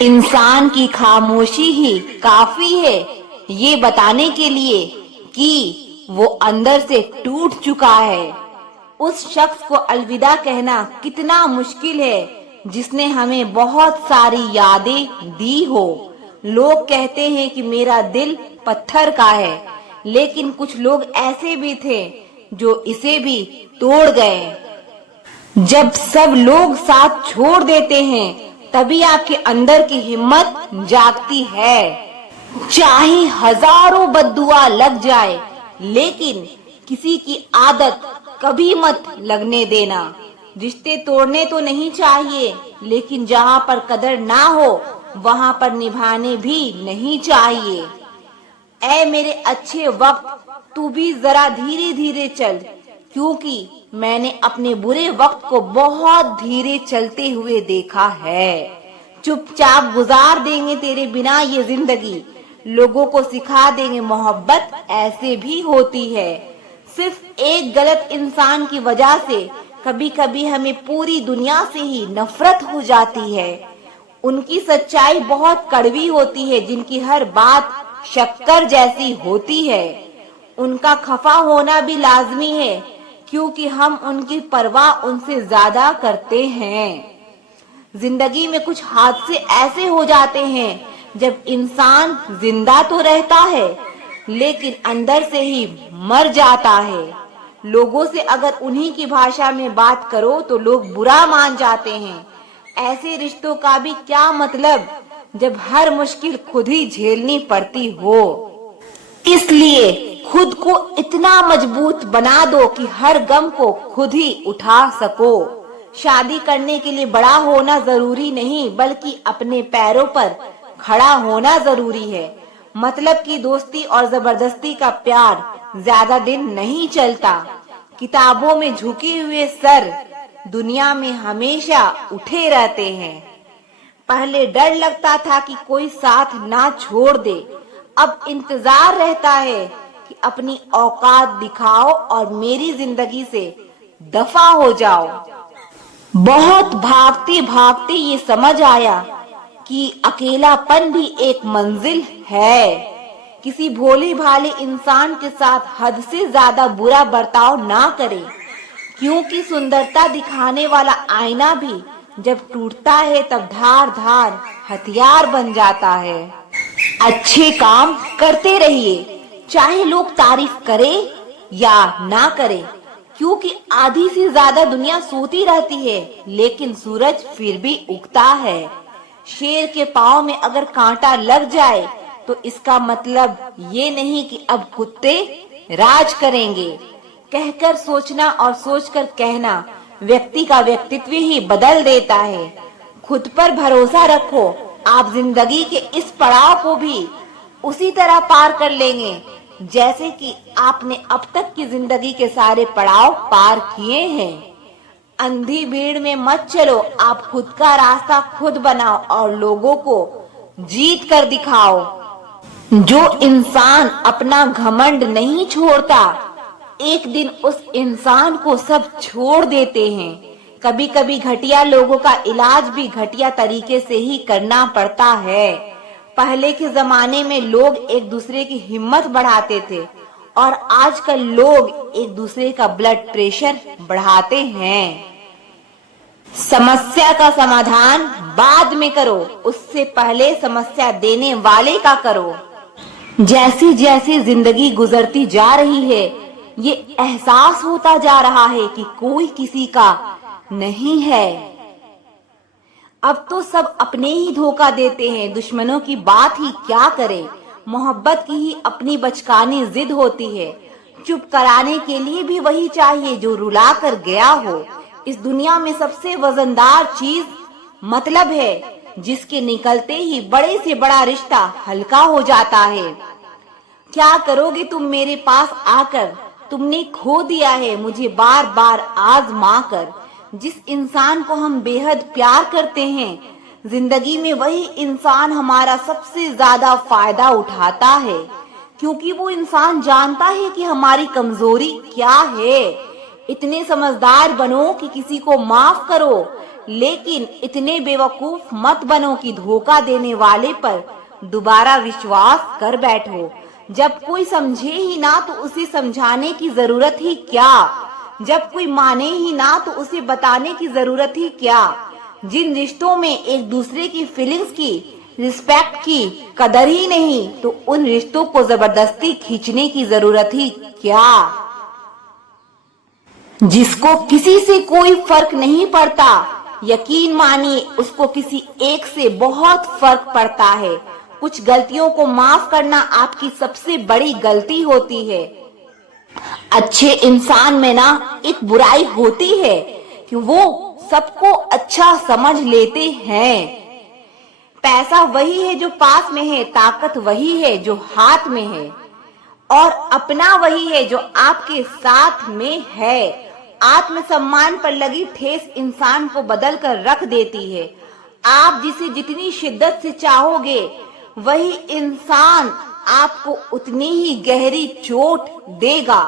इंसान की खामोशी ही काफी है ये बताने के लिए कि वो अंदर से टूट चुका है। उस शख्स को अलविदा कहना कितना मुश्किल है जिसने हमें बहुत सारी यादें दी हो। लोग कहते हैं कि मेरा दिल पत्थर का है, लेकिन कुछ लोग ऐसे भी थे जो इसे भी तोड़ गए। जब सब लोग साथ छोड़ देते हैं तभी आपके अंदर की हिम्मत जागती है। चाहे हजारों बद्दुआ लग जाए, लेकिन किसी की आदत कभी मत लगने देना। रिश्ते तोड़ने तो नहीं चाहिए, लेकिन जहाँ पर कदर ना हो वहाँ पर निभाने भी नहीं चाहिए। ऐ मेरे अच्छे वक्त, तू भी जरा धीरे धीरे चल, क्योंकि मैंने अपने बुरे वक्त को बहुत धीरे चलते हुए देखा है। चुपचाप गुजार देंगे तेरे बिना ये जिंदगी, लोगों को सिखा देंगे मोहब्बत ऐसे भी होती है। सिर्फ एक गलत इंसान की वजह से कभी कभी हमें पूरी दुनिया से ही नफरत हो जाती है। उनकी सच्चाई बहुत कड़वी होती है, जिनकी हर बात शक्कर जैसी होती है। उनका खफा होना भी लाजमी है, क्योंकि हम उनकी परवाह उनसे ज्यादा करते हैं। जिंदगी में कुछ हादसे ऐसे हो जाते हैं जब इंसान जिंदा तो रहता है, लेकिन अंदर से ही मर जाता है। लोगों से अगर उन्हीं की भाषा में बात करो तो लोग बुरा मान जाते हैं। ऐसे रिश्तों का भी क्या मतलब जब हर मुश्किल खुद ही झेलनी पड़ती हो। इसलिए खुद को इतना मजबूत बना दो कि हर गम को खुद ही उठा सको। शादी करने के लिए बड़ा होना जरूरी नहीं, बल्कि अपने पैरों पर खड़ा होना जरूरी है। मतलब कि दोस्ती और जबरदस्ती का प्यार ज्यादा दिन नहीं चलता। किताबों में झुके हुए सर दुनिया में हमेशा उठे रहते हैं। पहले डर लगता था कि कोई साथ ना छोड़ दे, अब इंतजार रहता है कि अपनी औकात दिखाओ और मेरी जिंदगी से दफा हो जाओ। बहुत भागते भागते ये समझ आया कि अकेलापन भी एक मंजिल है। किसी भोले भाले इंसान के साथ हद से ज्यादा बुरा बर्ताव ना करें, क्योंकि सुंदरता दिखाने वाला आईना भी जब टूटता है तब धार धार हथियार बन जाता है। अच्छे काम करते रहिए, चाहे लोग तारीफ करें या ना करें, क्योंकि आधी से ज्यादा दुनिया सोती रहती है, लेकिन सूरज फिर भी उगता है। शेर के पाँव में अगर कांटा लग जाए तो इसका मतलब ये नहीं कि अब कुत्ते राज करेंगे। कहकर सोचना और सोचकर कहना व्यक्ति का व्यक्तित्व ही बदल देता है। खुद पर भरोसा रखो, आप जिंदगी के इस पड़ाव को भी उसी तरह पार कर लेंगे जैसे कि आपने अब तक की जिंदगी के सारे पड़ाव पार किए हैं। अंधी भीड़ में मत चलो, आप खुद का रास्ता खुद बनाओ और लोगों को जीत कर दिखाओ। जो इंसान अपना घमंड नहीं छोड़ता, एक दिन उस इंसान को सब छोड़ देते हैं। कभी कभी घटिया लोगों का इलाज भी घटिया तरीके से ही करना पड़ता है। पहले के जमाने में लोग एक दूसरे की हिम्मत बढ़ाते थे, और आजकल लोग एक दूसरे का ब्लड प्रेशर बढ़ाते हैं। समस्या का समाधान बाद में करो, उससे पहले समस्या देने वाले का करो। जैसे जैसे जिंदगी गुजरती जा रही है, ये एहसास होता जा रहा है कि कोई किसी का नहीं है। अब तो सब अपने ही धोखा देते हैं, दुश्मनों की बात ही क्या करें। मोहब्बत की ही अपनी बचकानी जिद होती है। चुप कराने के लिए भी वही चाहिए जो रुला कर गया हो। इस दुनिया में सबसे वजनदार चीज मतलब है, जिसके निकलते ही बड़े से बड़ा रिश्ता हल्का हो जाता है। क्या करोगे तुम मेरे पास आकर, तुमने खो दिया है मुझे बार बार आजमा कर। जिस इंसान को हम बेहद प्यार करते हैं, जिंदगी में वही इंसान हमारा सबसे ज्यादा फायदा उठाता है, क्योंकि वो इंसान जानता है कि हमारी कमजोरी क्या है। इतने समझदार बनो कि किसी को माफ करो, लेकिन इतने बेवकूफ मत बनो कि धोखा देने वाले पर दोबारा विश्वास कर बैठो। जब कोई समझे ही ना तो उसे समझाने की जरूरत ही क्या, जब कोई माने ही ना तो उसे बताने की जरूरत ही क्या। जिन रिश्तों में एक दूसरे की फीलिंग्स की, रिस्पेक्ट की कदर ही नहीं, तो उन रिश्तों को जबरदस्ती खींचने की जरूरत ही क्या। जिसको किसी से कोई फर्क नहीं पड़ता, यकीन मानिए उसको किसी एक से बहुत फर्क पड़ता है। कुछ गलतियों को माफ करना आपकी सबसे बड़ी गलती होती है। अच्छे इंसान में ना एक बुराई होती है कि वो सबको अच्छा समझ लेते हैं। पैसा वही है जो पास में है, ताकत वही है जो हाथ में है, और अपना वही है जो आपके साथ में है। आत्मसम्मान पर लगी ठेस इंसान को बदल कर रख देती है। आप जिसे जितनी शिद्दत से चाहोगे, वही इंसान आपको उतनी ही गहरी चोट देगा।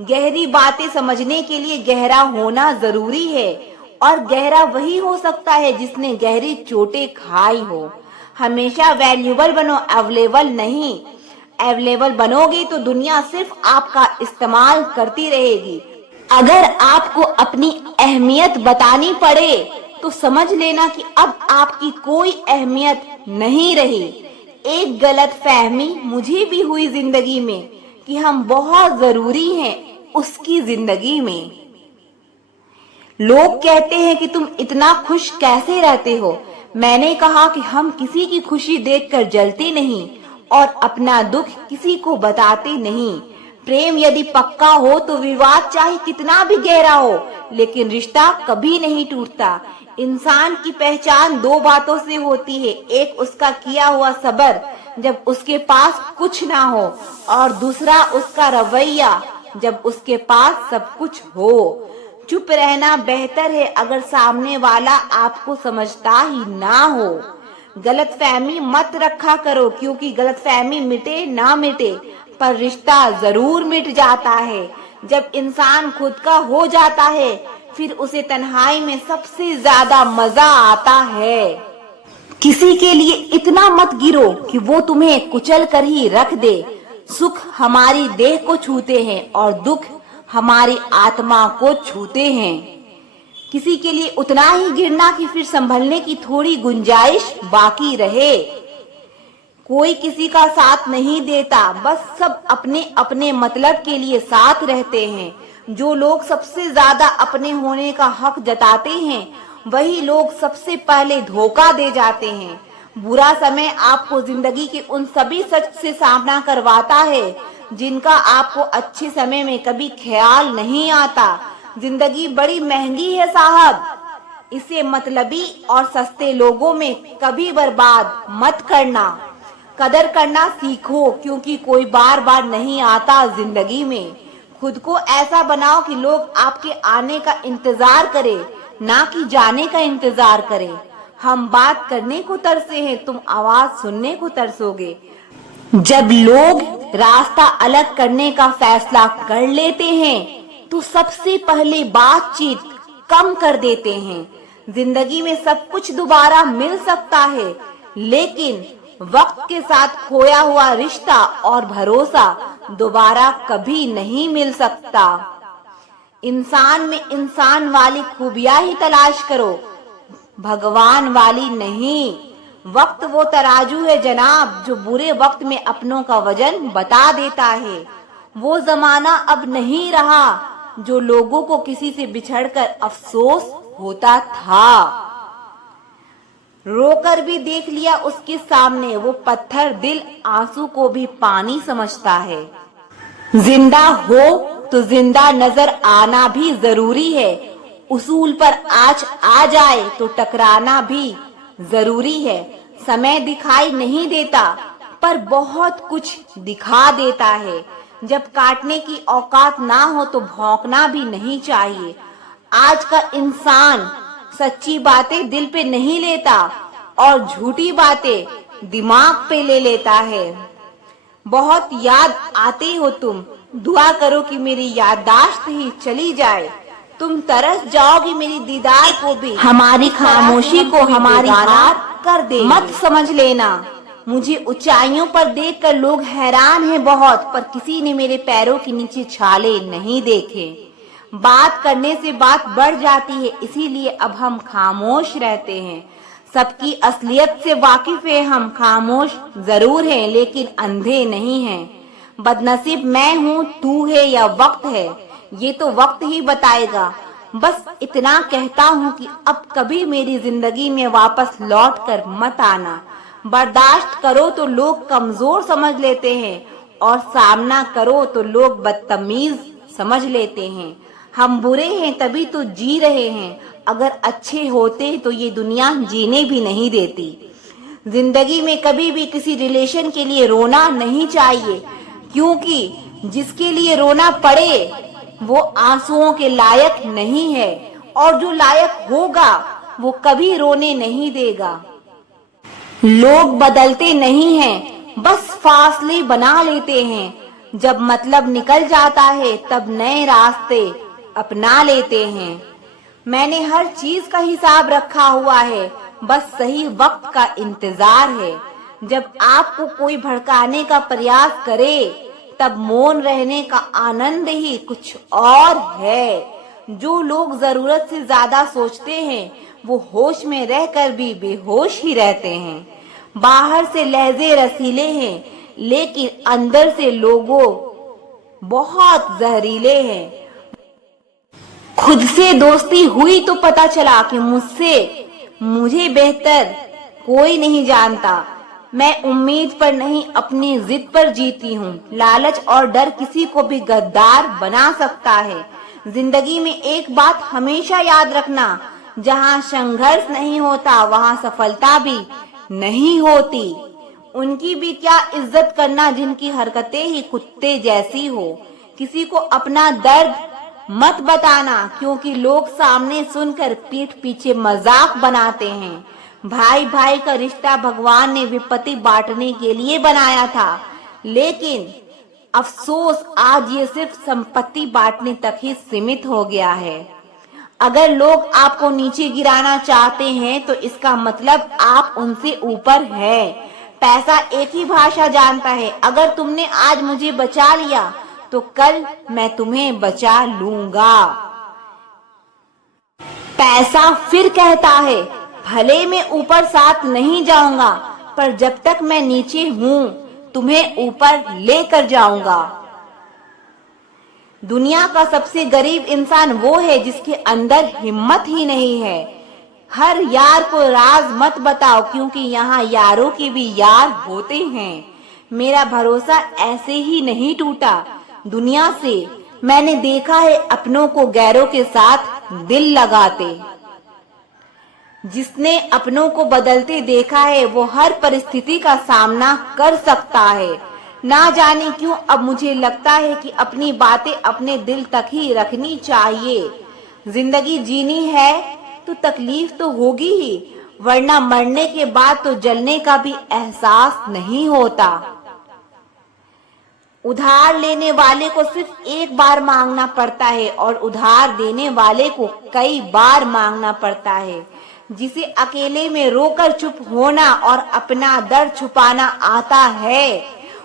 गहरी बातें समझने के लिए गहरा होना जरूरी है, और गहरा वही हो सकता है जिसने गहरी चोटें खाई हो। हमेशा वैल्यूएबल बनो, अवेलेबल नहीं। अवेलेबल बनोगे तो दुनिया सिर्फ आपका इस्तेमाल करती रहेगी। अगर आपको अपनी अहमियत बतानी पड़े तो समझ लेना कि अब आपकी कोई अहमियत नहीं रही। एक गलत फहमी मुझे भी हुई जिंदगी में कि हम बहुत जरूरी हैं उसकी जिंदगी में। लोग कहते हैं कि तुम इतना खुश कैसे रहते हो। मैंने कहा कि हम किसी की खुशी देखकर जलते नहीं और अपना दुख किसी को बताते नहीं। प्रेम यदि पक्का हो तो विवाद चाहे कितना भी गहरा हो, लेकिन रिश्ता कभी नहीं टूटता। इंसान की पहचान दो बातों से होती है, एक उसका किया हुआ सब्र जब उसके पास कुछ ना हो, और दूसरा उसका रवैया जब उसके पास सब कुछ हो। चुप रहना बेहतर है अगर सामने वाला आपको समझता ही ना हो। गलतफहमी मत रखा करो, क्योंकि गलतफहमी मिटे ना मिटे पर रिश्ता जरूर मिट जाता है। जब इंसान खुद का हो जाता है, फिर उसे तन्हाई में सबसे ज्यादा मजा आता है। किसी के लिए इतना मत गिरो कि वो तुम्हें कुचल कर ही रख दे। सुख हमारी देह को छूते हैं और दुख हमारी आत्मा को छूते हैं। किसी के लिए उतना ही गिरना कि फिर संभलने की थोड़ी गुंजाइश बाकी रहे। कोई किसी का साथ नहीं देता, बस सब अपने अपने मतलब के लिए साथ रहते हैं। जो लोग सबसे ज्यादा अपने होने का हक जताते हैं, वही लोग सबसे पहले धोखा दे जाते हैं। बुरा समय आपको जिंदगी के उन सभी सच से सामना करवाता है जिनका आपको अच्छे समय में कभी ख्याल नहीं आता। जिंदगी बड़ी महंगी है साहब, इसे मतलबी और सस्ते लोगों में कभी बर्बाद मत करना। कदर करना सीखो, क्योंकि कोई बार बार नहीं आता जिंदगी में। खुद को ऐसा बनाओ कि लोग आपके आने का इंतजार करें, ना कि जाने का इंतजार करें। हम बात करने को तरसे हैं, तुम आवाज सुनने को तरसोगे। जब लोग रास्ता अलग करने का फैसला कर लेते हैं तो सबसे पहले बातचीत कम कर देते हैं। जिंदगी में सब कुछ दोबारा मिल सकता है, लेकिन वक्त के साथ खोया हुआ रिश्ता और भरोसा दोबारा कभी नहीं मिल सकता। इंसान में इंसान वाली खूबियां ही तलाश करो, भगवान वाली नहीं। वक्त वो तराजू है जनाब जो बुरे वक्त में अपनों का वजन बता देता है। वो जमाना अब नहीं रहा जो लोगों को किसी से बिछड़कर अफसोस होता था। रोकर भी देख लिया उसके सामने, वो पत्थर दिल आंसू को भी पानी समझता है। जिंदा हो तो जिंदा नजर आना भी जरूरी है। उसूल पर आज आ जाए तो टकराना भी जरूरी है। समय दिखाई नहीं देता पर बहुत कुछ दिखा देता है। जब काटने की औकात ना हो तो भौंकना भी नहीं चाहिए। आज का इंसान सच्ची बातें दिल पे नहीं लेता और झूठी बातें दिमाग पे ले लेता है। बहुत याद आते हो तुम, दुआ करो कि मेरी याददाश्त ही चली जाए तुम तरस जाओगी मेरी दीदार को भी, हमारी खामोशी को हमारी हार कर दे। मत समझ लेना मुझे ऊंचाइयों पर देखकर लोग हैरान हैं बहुत, पर किसी ने मेरे पैरों के नीचे छाले नहीं देखे। बात करने से बात बढ़ जाती है, इसीलिए अब हम खामोश रहते हैं। सबकी असलियत से वाकिफ है हम, खामोश जरूर हैं लेकिन अंधे नहीं हैं। बदनसीब मैं हूँ, तू है या वक्त है, ये तो वक्त ही बताएगा। बस इतना कहता हूँ कि अब कभी मेरी जिंदगी में वापस लौट कर मत आना। बर्दाश्त करो तो लोग कमजोर समझ लेते हैं, और सामना करो तो लोग बदतमीज समझ लेते हैं। हम बुरे हैं तभी तो जी रहे हैं, अगर अच्छे होते तो ये दुनिया जीने भी नहीं देती। जिंदगी में कभी भी किसी रिलेशन के लिए रोना नहीं चाहिए, क्योंकि जिसके लिए रोना पड़े वो आंसुओं के लायक नहीं है, और जो लायक होगा वो कभी रोने नहीं देगा। लोग बदलते नहीं हैं, बस फासले बना लेते हैं। जब मतलब निकल जाता है तब नए रास्ते अपना लेते हैं। मैंने हर चीज का हिसाब रखा हुआ है, बस सही वक्त का इंतजार है। जब आपको कोई भड़काने का प्रयास करे तब मौन रहने का आनंद ही कुछ और है। जो लोग जरूरत से ज्यादा सोचते हैं वो होश में रहकर भी बेहोश ही रहते हैं। बाहर से लहजे रसीले हैं लेकिन अंदर से लोगों बहुत जहरीले हैं। खुद से दोस्ती हुई तो पता चला कि मुझे बेहतर कोई नहीं जानता। मैं उम्मीद पर नहीं अपनी जिद पर जीती हूँ। लालच और डर किसी को भी गद्दार बना सकता है। जिंदगी में एक बात हमेशा याद रखना, जहाँ संघर्ष नहीं होता वहाँ सफलता भी नहीं होती। उनकी भी क्या इज्जत करना जिनकी हरकतें ही कुत्ते जैसी हो। किसी को अपना दर्द मत बताना, क्योंकि लोग सामने सुनकर पीठ पीछे मजाक बनाते हैं। भाई भाई का रिश्ता भगवान ने विपत्ति बांटने के लिए बनाया था, लेकिन अफसोस आज ये सिर्फ संपत्ति बांटने तक ही सीमित हो गया है। अगर लोग आपको नीचे गिराना चाहते हैं तो इसका मतलब आप उनसे ऊपर है। पैसा एक ही भाषा जानता है। अगर तुमने आज मुझे बचा लिया तो कल मैं तुम्हें बचा लूंगा। पैसा फिर कहता है, भले मैं ऊपर साथ नहीं जाऊंगा, पर जब तक मैं नीचे हूँ तुम्हें ऊपर लेकर जाऊंगा। दुनिया का सबसे गरीब इंसान वो है जिसके अंदर हिम्मत ही नहीं है। हर यार को राज मत बताओ, क्योंकि यहाँ यारों के भी यार होते हैं। मेरा भरोसा ऐसे ही नहीं टूटा दुनिया से। मैंने देखा है अपनों को गैरों के साथ दिल लगाते। जिसने अपनों को बदलते देखा है वो हर परिस्थिति का सामना कर सकता है। ना जाने क्यों अब मुझे लगता है कि अपनी बातें अपने दिल तक ही रखनी चाहिए। जिंदगी जीनी है तो तकलीफ तो होगी ही, वरना मरने के बाद तो जलने का भी एहसास नहीं होता। उधार लेने वाले को सिर्फ एक बार मांगना पड़ता है और उधार देने वाले को कई बार मांगना पड़ता है। जिसे अकेले में रोकर चुप होना और अपना दर्द छुपाना आता है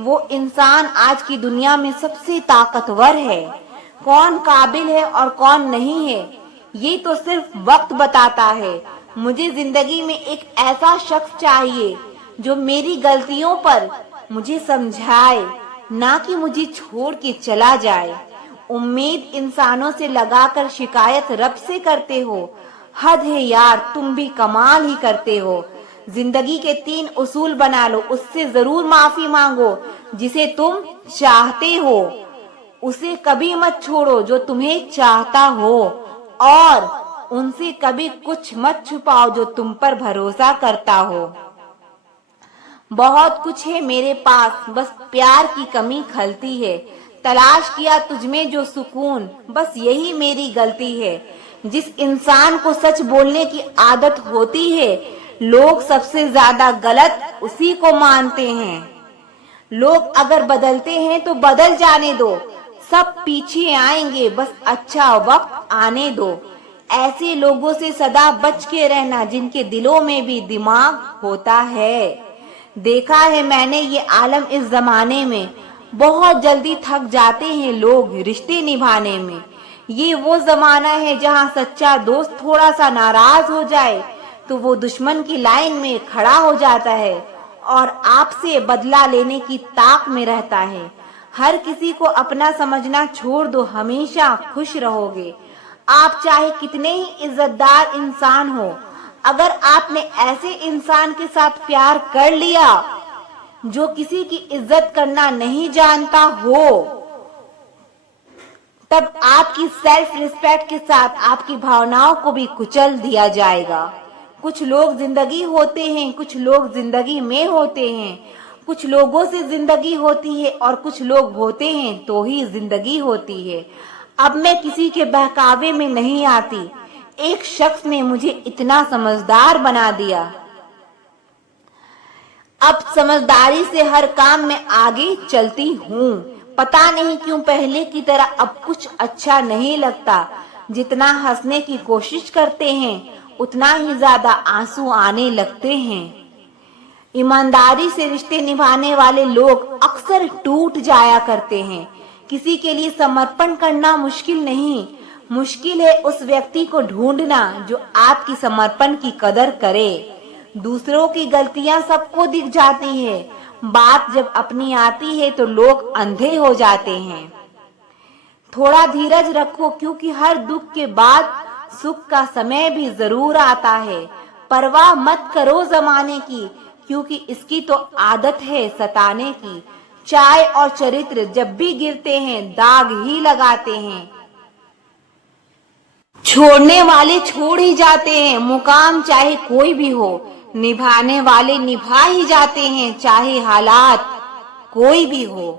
वो इंसान आज की दुनिया में सबसे ताकतवर है। कौन काबिल है और कौन नहीं है ये तो सिर्फ वक्त बताता है। मुझे जिंदगी में एक ऐसा शख्स चाहिए जो मेरी गलतियों पर मुझे समझाए, ना कि मुझे छोड़ के चला जाए। उम्मीद इंसानों से लगाकर शिकायत रब से करते हो। हद है यार, तुम भी कमाल ही करते हो। जिंदगी के 3 उसूल बना लो, उससे जरूर माफी मांगो। जिसे तुम चाहते हो उसे कभी मत छोड़ो जो तुम्हें चाहता हो, और उनसे कभी कुछ मत छुपाओ जो तुम पर भरोसा करता हो। बहुत कुछ है मेरे पास, बस प्यार की कमी खलती है। तलाश किया तुझमें जो सुकून, बस यही मेरी गलती है। जिस इंसान को सच बोलने की आदत होती है लोग सबसे ज्यादा गलत उसी को मानते हैं। लोग अगर बदलते हैं तो बदल जाने दो, सब पीछे आएंगे, बस अच्छा वक्त आने दो। ऐसे लोगों से सदा बच के रहना जिनके दिलों में भी दिमाग होता है। देखा है मैंने ये आलम इस जमाने में, बहुत जल्दी थक जाते हैं लोग रिश्ते निभाने में। ये वो जमाना है जहाँ सच्चा दोस्त थोड़ा सा नाराज हो जाए तो वो दुश्मन की लाइन में खड़ा हो जाता है और आपसे बदला लेने की ताक में रहता है। हर किसी को अपना समझना छोड़ दो, हमेशा खुश रहोगे। आप चाहे कितने ही इज्जतदार इंसान हो, अगर आपने ऐसे इंसान के साथ प्यार कर लिया जो किसी की इज्जत करना नहीं जानता हो, तब आपकी सेल्फ रिस्पेक्ट के साथ आपकी भावनाओं को भी कुचल दिया जाएगा। कुछ लोग जिंदगी होते हैं, कुछ लोग जिंदगी में होते हैं। कुछ लोगों से जिंदगी होती है और कुछ लोग होते हैं तो ही जिंदगी होती है। अब मैं किसी के बहकावे में नहीं आती। एक शख्स ने मुझे इतना समझदार बना दिया। अब समझदारी से हर काम में आगे चलती हूँ। पता नहीं क्यों पहले की तरह अब कुछ अच्छा नहीं लगता। जितना हंसने की कोशिश करते हैं उतना ही ज्यादा आंसू आने लगते हैं। ईमानदारी से रिश्ते निभाने वाले लोग अक्सर टूट जाया करते हैं। किसी के लिए समर्पण करना मुश्किल नहीं, मुश्किल है उस व्यक्ति को ढूंढना जो आपकी समर्पण की कदर करे। दूसरों की गलतियां सबको दिख जाती है, बात जब अपनी आती है तो लोग अंधे हो जाते हैं। थोड़ा धीरज रखो क्योंकि हर दुख के बाद सुख का समय भी जरूर आता है। परवाह मत करो जमाने की क्योंकि इसकी तो आदत है सताने की। चाय और चरित्र जब भी गिरते हैं दाग ही लगाते हैं। छोड़ने वाले छोड़ ही जाते हैं, मुकाम चाहे कोई भी हो। निभाने वाले निभा ही जाते हैं, चाहे हालात कोई भी हो।